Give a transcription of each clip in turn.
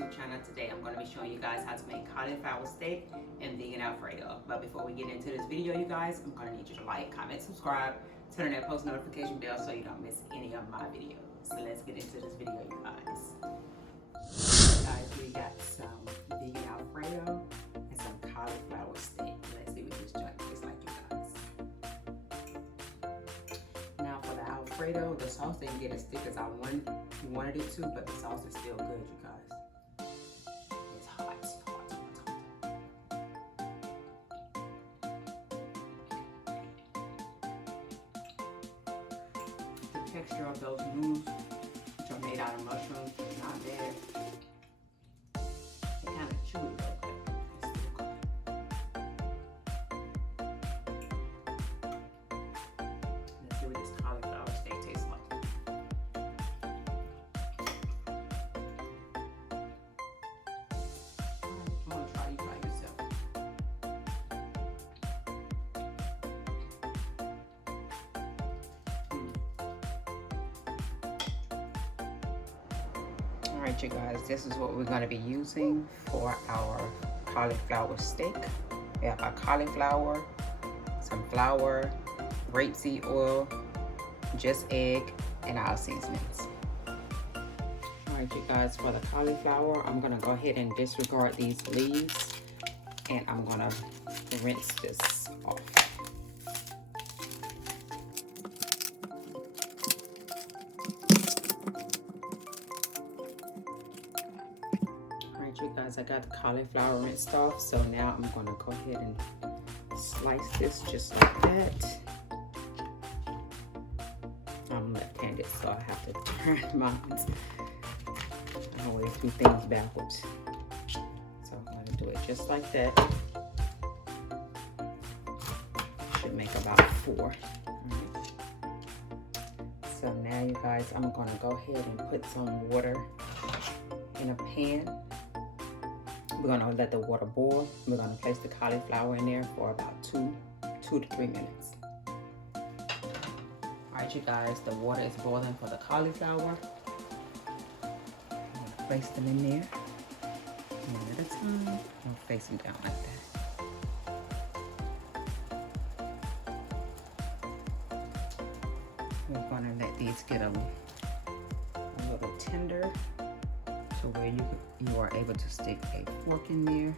YouTube channel. Today I'm going to be showing you guys how to make cauliflower steak and vegan Alfredo. But before we get into this video, you guys, I'm going to need you to like, comment, subscribe, turn on that post notification bell so you don't miss any of my videos. So let's get into this video, you guys. Guys, we got some vegan Alfredo and some cauliflower steak. Let's see what this joint tastes like, you guys. Now for the Alfredo, the sauce didn't get as thick as I wanted it to, but the sauce is still good, you guys. It's hot, hot. The texture of those noodles, which are made out of mushrooms, is not bad. They're kind of chewy though, but it's still good. Let's see what this cauliflower steak tastes like. I'm gonna try you by yourself. Alright, you guys, this is what we're going to be using for our cauliflower steak. We have our cauliflower, some flour, rapeseed oil, just egg, and our seasonings. Alright, you guys, for the cauliflower, I'm going to go ahead and disregard these leaves, and I'm going to rinse this off. You guys, I got the cauliflower rinsed off, so now I'm going to go ahead and slice this just like that. I'm left-handed, so I have to turn mine. I always do things backwards, so I'm going to do it just like that. Should make about 4. All right. So now, you guys, I'm going to go ahead and put some water in a pan. We're gonna let the water boil. We're gonna place the cauliflower in there for about 2 to 3 minutes. All right, you guys, the water is boiling for the cauliflower. I'm gonna place them in there one at a time. I'm facing down like that. We're gonna let these get a little tender, so where you are able to stick a fork in there.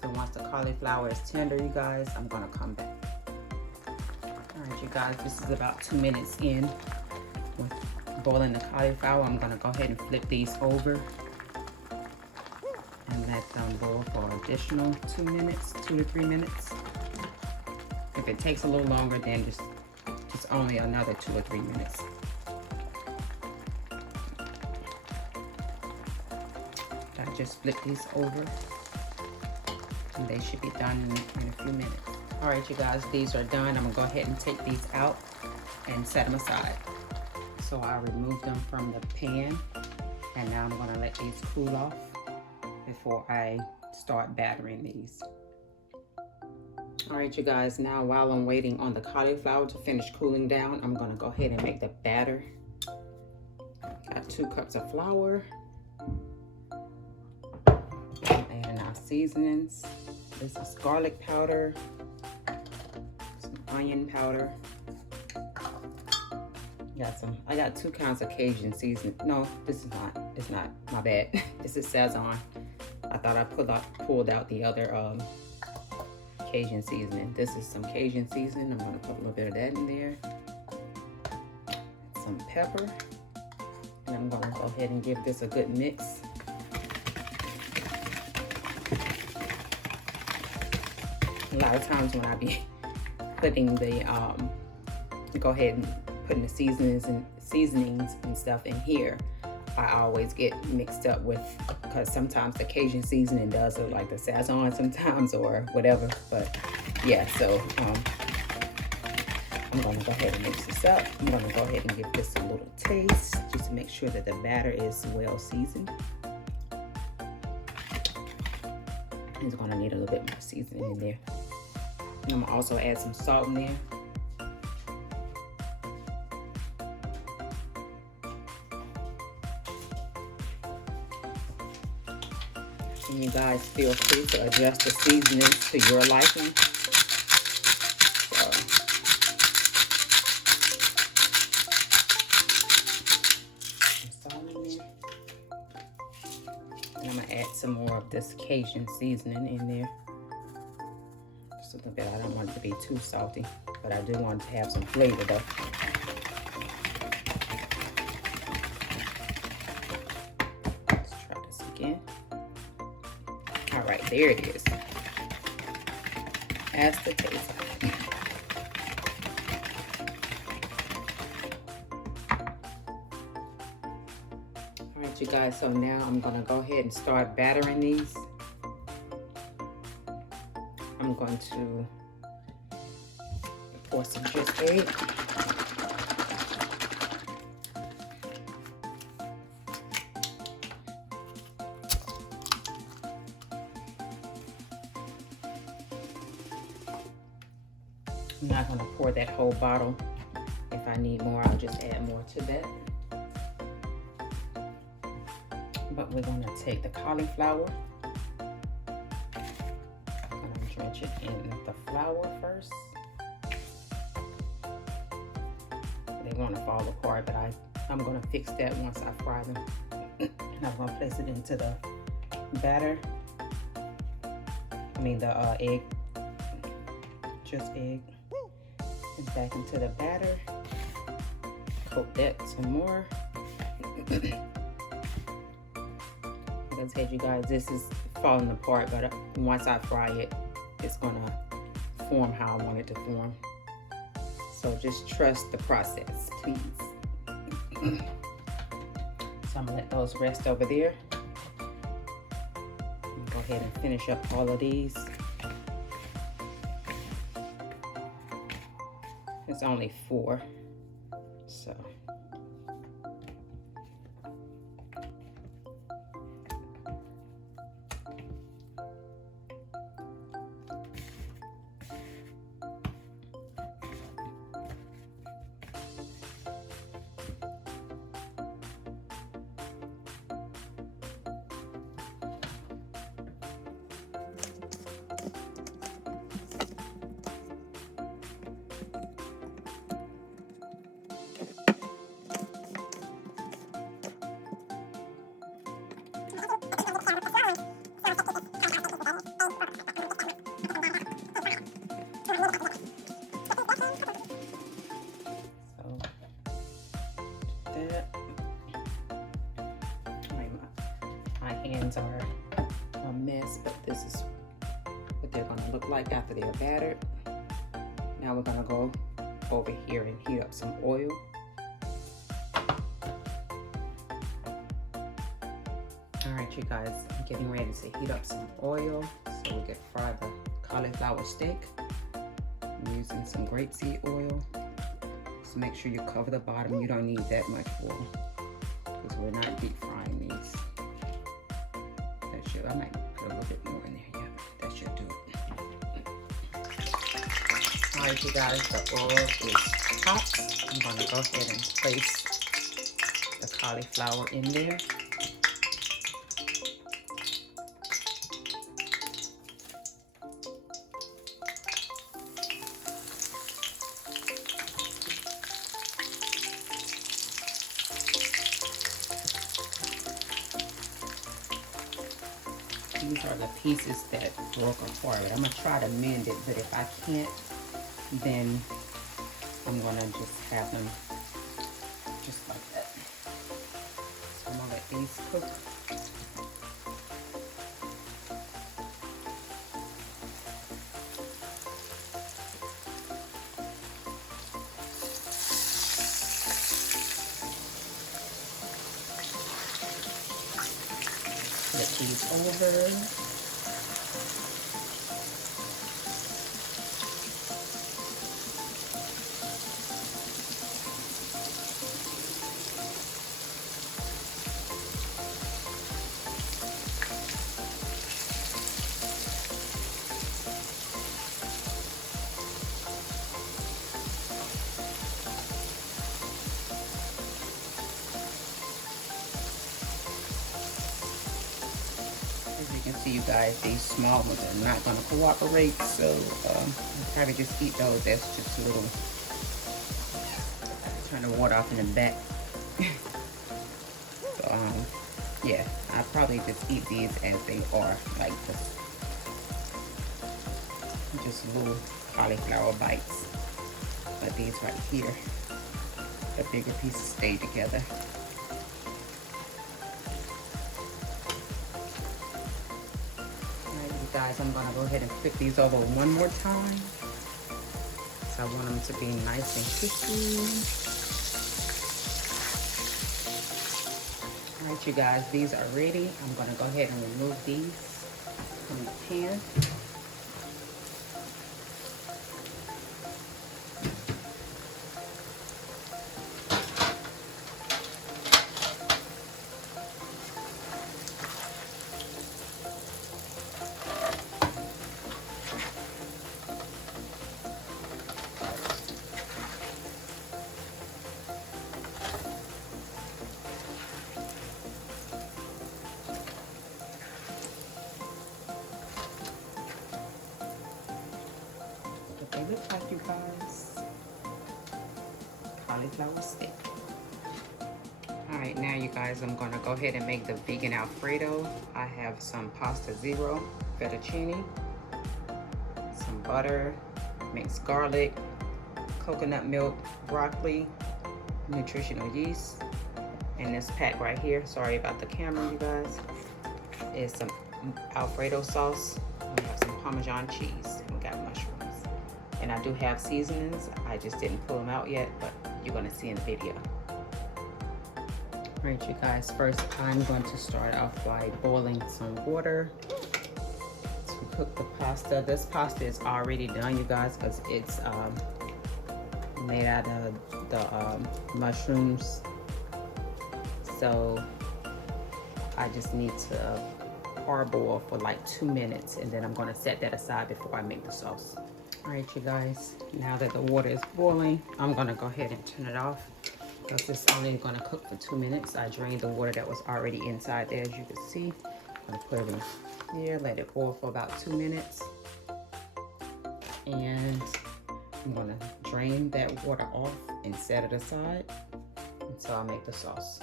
So once the cauliflower is tender, you guys, I'm gonna come back. All right, you guys, this is about 2 minutes in with boiling the cauliflower. I'm gonna go ahead and flip these over and let them boil for an additional 2 minutes, 2 to 3 minutes. If it takes a little longer, then just only another 2 or 3 minutes. Just flip these over and they should be done in a few minutes. All right, you guys, these are done. I'm gonna go ahead and take these out and set them aside. So I removed them from the pan, and now I'm gonna let these cool off before I start battering these. All right, you guys, now while I'm waiting on the cauliflower to finish cooling down, I'm gonna go ahead and make the batter. Got 2 cups of flour. Seasonings. This is garlic powder, some onion powder. I got 2 kinds of Cajun seasoning. No, this is not. It's not. My bad. This is Sazon. I thought I pulled out the other Cajun seasoning. This is some Cajun seasoning. I'm gonna put a little bit of that in there. Some pepper, and I'm gonna go ahead and give this a good mix. A lot of times when I be putting the go ahead and putting the seasonings and stuff in here, I always get mixed up with, because sometimes the Cajun seasoning does look like the Sazon sometimes or whatever. But yeah, so I'm gonna go ahead and mix this up. I'm gonna go ahead and give this a little taste just to make sure that the batter is well seasoned. It's gonna need a little bit more seasoning in there. And I'm gonna also add some salt in there. And you guys feel free to adjust the seasonings to your liking. So, and I'm gonna add some more of this Cajun seasoning in there. Just a little bit. I don't want it to be too salty, but I do want it to have some flavor though. Let's try this again. All right, there it is. As the taste. All right, you guys, so now I'm gonna go ahead and start battering these. I'm going to pour some just egg. I'm not going to pour that whole bottle. If I need more, I'll just add more to that. But we're going to take the cauliflower. I'm going to drench it in the flour first. They want to fall apart, but I'm going to fix that once I fry them. And I'm going to place it into the batter. The egg. Just egg. And back into the batter. Coat that some more. Like I said, you guys, this is falling apart, but once I fry it, it's gonna form how I want it to form. So just trust the process, please. So I'm gonna let those rest over there. Go ahead and finish up all of these. It's only 4, so. My hands are a mess, but this is what they're gonna look like after they're battered. Now we're gonna go over here and heat up some oil. All right, you guys, I'm getting ready to heat up some oil so we can fry the cauliflower steak. I'm using some grapeseed oil. So make sure you cover the bottom. You don't need that much oil because we're not deep frying these. That should, I might put a little bit more in there. Yeah, that should do it. All right, you guys, the oil is hot. I'm gonna go ahead and place the cauliflower in there. These are the pieces that broke apart. I'm gonna try to mend it, but if I can't, then I'm gonna just have them just like that. So I'm gonna let these cook. Flip these over. to you guys, these small ones are not going to cooperate, so I'll probably just eat those. That's just a little, turn the water off in the back. So yeah, I'll probably just eat these as they are, like this, just little cauliflower bites. But these right here, the bigger pieces stay together. Guys, I'm gonna go ahead and flip these over one more time. So I want them to be nice and crispy. All right, you guys, these are ready. I'm gonna go ahead and remove these from the pan. They look like, you guys, cauliflower steak. All right, now you guys, I'm gonna go ahead and make the vegan Alfredo. I have some pasta zero, fettuccine, some butter, mixed garlic, coconut milk, broccoli, nutritional yeast, and this pack right here, sorry about the camera, you guys, is some Alfredo sauce. We have some Parmesan cheese, and we got mushrooms. And I do have seasonings. I just didn't pull them out yet, but you're gonna see in the video. All right, you guys, first I'm going to start off by boiling some water to cook the pasta. This pasta is already done, you guys, because it's made out of the mushrooms. So I just need to parboil for like 2 minutes, and then I'm gonna set that aside before I make the sauce. All right, you guys, now that the water is boiling, I'm gonna go ahead and turn it off because it's only gonna cook for 2 minutes. I drained the water that was already inside there, as you can see. I'm gonna put it in here, let it boil for about 2 minutes. And I'm gonna drain that water off and set it aside until I make the sauce.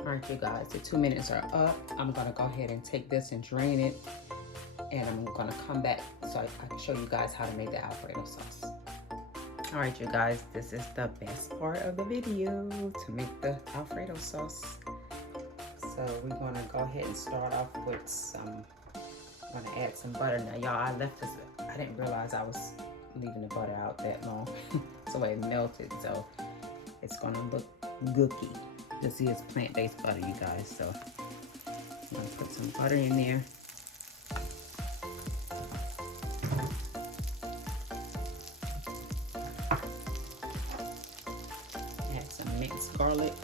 All right, you guys, the 2 minutes are up. I'm gonna go ahead and take this and drain it. And I'm gonna come back so I can show you guys how to make the Alfredo sauce. All right, you guys, this is the best part of the video, to make the Alfredo sauce. So we're gonna go ahead and start off with some, I'm gonna add some butter. Now y'all, I left this, I didn't realize I was leaving the butter out that long. So it melted, so it's gonna look gooky. This is plant-based butter, you guys. So I'm gonna put some butter in there. Mixed garlic,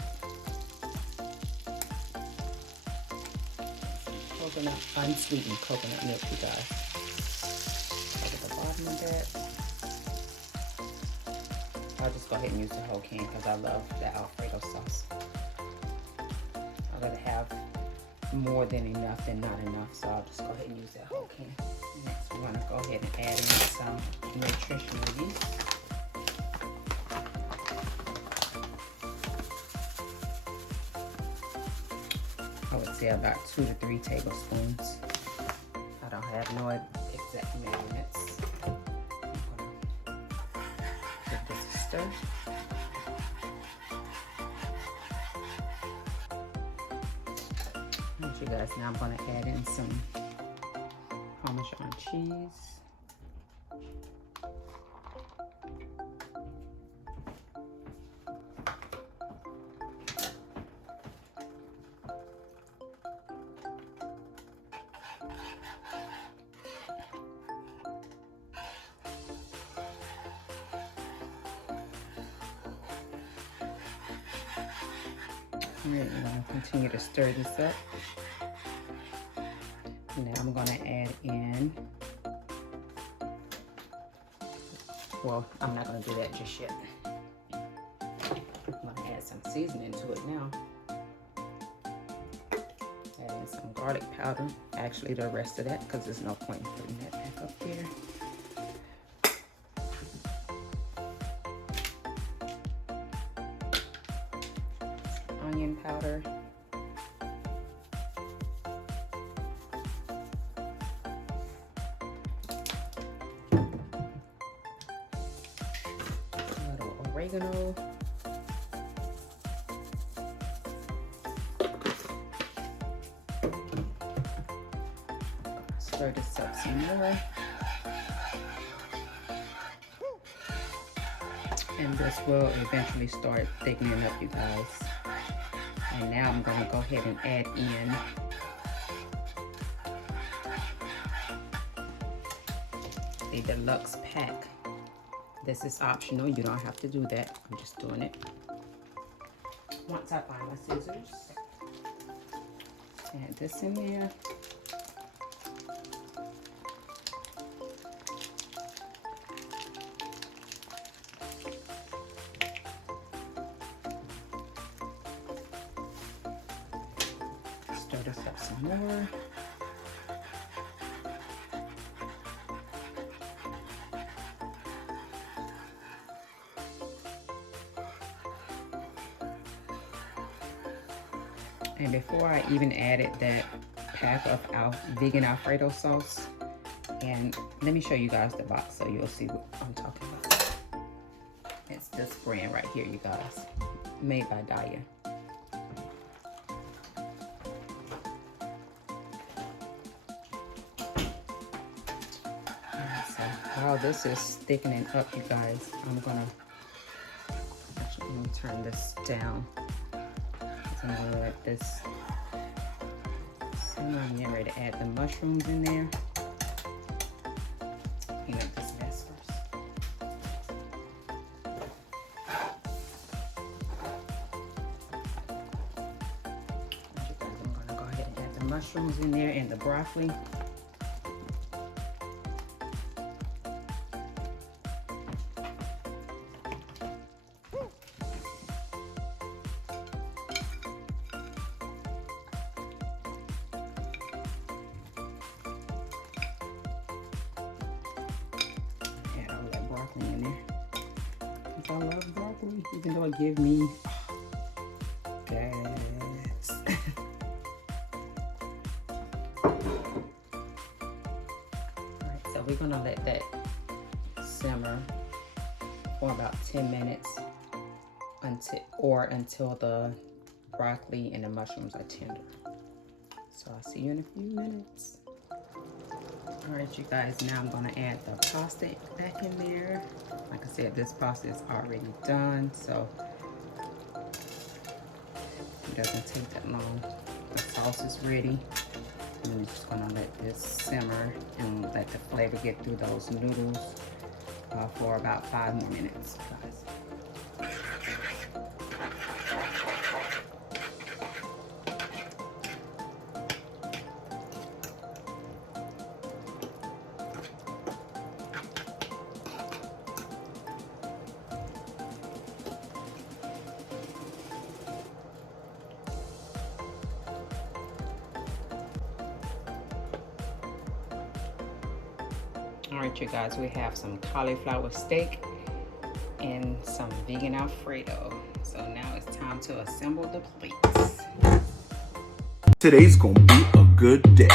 coconut, unsweetened coconut milk, you guys. Look at the bottom of that. I'll just go ahead and use the whole can because I love the Alfredo sauce. I'm gonna have more than enough than not enough, so I'll just go ahead and use that whole can. Next, we're gonna go ahead and add in some nutritional yeast. I would say about 2 to 3 tablespoons. I don't have no exact measurements. I'm gonna give this a stir. Alright, you guys, now I'm gonna add in some Parmesan cheese. Alright, I'm going to continue to stir this up. Now I'm going to add in, well, I'm not going to do that just yet. I'm going to add some seasoning to it now. Add in some some garlic powder. Actually, the rest of that, because there's no point in putting that back up there. Onion powder. A little oregano. Stir this up some more. And this will eventually start thickening up, you guys. And now I'm going to go ahead and add in the deluxe pack. This is optional. You don't have to do that. I'm just doing it. Once I find my scissors, add this in there. Stir this up some more. And before I even added that pack of vegan Alfredo sauce, and let me show you guys the box so you'll see what I'm talking about. It's this brand right here, you guys, made by Daya. So while this is thickening up, you guys, I'm gonna actually, let me turn this down. I'm gonna let this simmer. I'm getting ready to add the mushrooms in there. Clean up this mess first. I'm gonna go ahead and add the mushrooms in there and the broccoli. In there. I love broccoli, even though it gives me gas. Alright, so we're gonna let that simmer for about 10 minutes until the broccoli and the mushrooms are tender. So I'll see you in a few minutes. Alright, you guys, now I'm going to add the pasta back in there. Like I said, this pasta is already done, so it doesn't take that long. The sauce is ready. And I'm just going to let this simmer and let the flavor get through those noodles for about 5 more minutes, guys. Alright, you guys, we have some cauliflower steak and some vegan Alfredo. So now it's time to assemble the plates. Today's gonna be a good day.